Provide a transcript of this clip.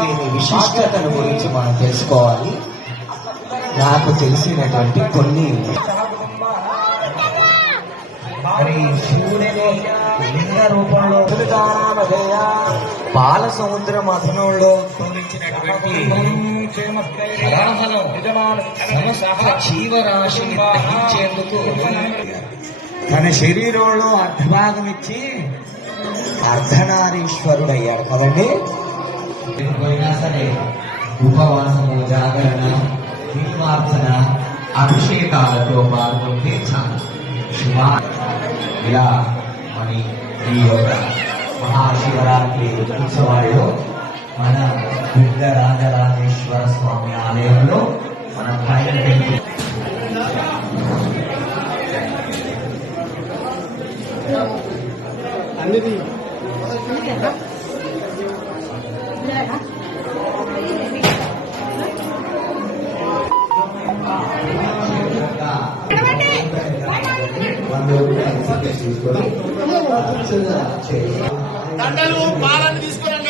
దీని విశిష్టతను గురించి మనం తెలుసుకోవాలి. నాకు తెలిసినటువంటి కొన్ని. మరి శివుడిని లింగ రూపంలో బాల సముద్ర మథనంలో తోలించినటువంటి వరాహనం సమస్త జీవరాశిని గ్రహించేందుకు తన శరీరంలో అర్ధభాగం ఇచ్చి అర్ధనారీశ్వరుడు అయ్యాడు కదండి? పోయినా సరే ఉపవాసము జాగరణ దీపార్చన అభిషేకాలతో పాల్గొంటే చాలు. ఇలా మరి ఈ యొక్క మహాశివరాత్రి ఉత్సవాల్లో మన బుద్ధ రాజరాజేశ్వర స్వామి ఆలయంలో మన పైన తీసుకొని దండలు పాలను తీసుకొని